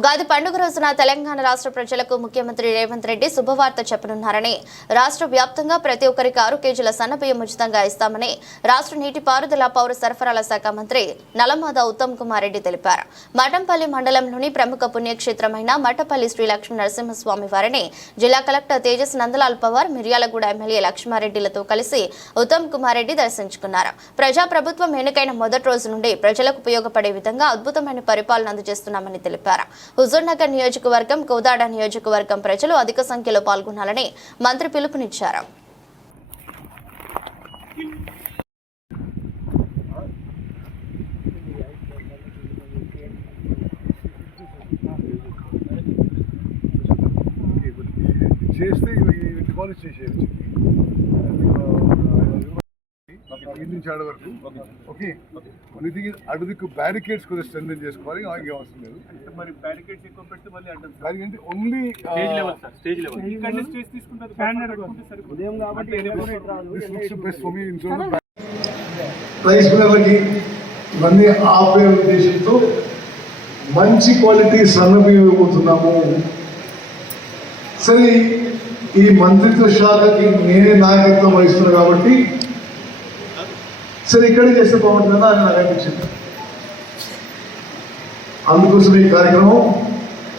ఉగాది పండుగ రోజున తెలంగాణ రాష్ట్ర ప్రజలకు ముఖ్యమంత్రి రేవంత్ రెడ్డి శుభవార్త చెప్పనున్నారని రాష్ట్ర వ్యాప్తంగా ప్రతి ఒక్కరికి ఆరు కేజీల సన్నబియ్యం ఉచితంగా ఇస్తామని రాష్ట్ర నీటిపారుదల పౌర సరఫరాల శాఖ మంత్రి నలమాద ఉత్తమ్ కుమార్ రెడ్డి తెలిపారు. మఠంపల్లి మండలంలోని ప్రముఖ పుణ్యక్షేత్రమైన మఠపల్లి శ్రీ లక్ష్మీ నరసింహస్వామి వారిని జిల్లా కలెక్టర్ తేజస్ నందలాల్ పవార్ మిర్యాలగూడ ఎమ్మెల్యే లక్ష్మారెడ్డిలతో కలిసి ఉత్తమ్ కుమార్ రెడ్డి దర్శించుకున్నారు. ప్రజాప్రభుత్వం ఎన్నికైన మొదటి రోజు నుండి ప్రజలకు ఉపయోగపడే విధంగా అద్భుతమైన పరిపాలన అందజేస్తున్నామని తెలిపారు. హుజూర్నగర్ నియోజకవర్గం కోదాడ నియోజకవర్గం ప్రజలు అధిక సంఖ్యలో పాల్గొనాలని మంత్రి పిలుపునిచ్చారు చేస్తే డిపాజిట్ చేసేయచ్చు నుంచి ఆడ వరకు. ఓకే? ఇది అడుగుకు బ్యారికేడ్స్ కొద్దిగా స్ట్రెంగ్ చేసుకోవాలి ఆగే అవసరం లేదు. మరి బ్యారికేడ్స్ ఎక్కువ పెడితే మళ్ళీ అడ్డం సార్. దానికి అంటే only stage level sir stage level ఇక్కడ నుంచి స్టేజ్ తీసుకుంటారు ఉదయం కాబట్టి రైస్ మిల్లర్లకి ఇవన్నీ ఆపే ఉద్దేశంతో మంచి క్వాలిటీ సన్నబియ్యం ఇవ్వబోతున్నాము. సరే ఈ మంత్రిత్వ శాఖకి నేనే నాయకత్వం వహిస్తున్నా కాబట్టి సరే ఇక్కడే చేస్తే బాగుంటుందని అని నాకు అనిపించింది. అందుకోసం ఈ కార్యక్రమం.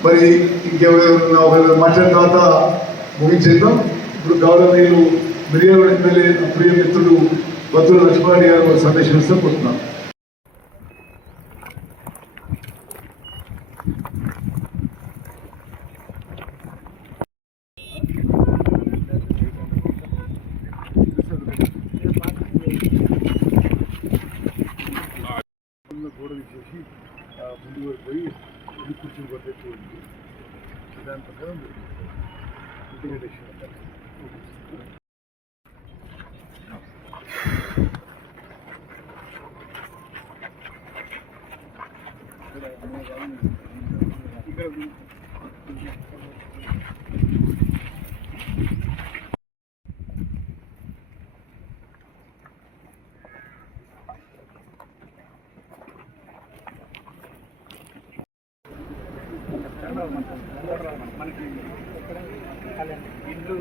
మరి ఇంకెవరైనా ఒకరు మాట్లాడిన తర్వాత ముగించేద్దాం. ఇప్పుడు గౌరవనీయులు మిర్యాల ఎమ్మెల్యే ప్రియ మిత్రుడు బతుల లక్ష్మారెడ్డి గారు సందేశం ఇస్తే గోడ తీసేసి ముందు పోయి ఇది కూర్చుని కొట్టేసి దాని ప్రకారం ఇంటిగ్రేషన్ మనకి. ఇల్లు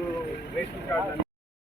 రేషన్ కార్డు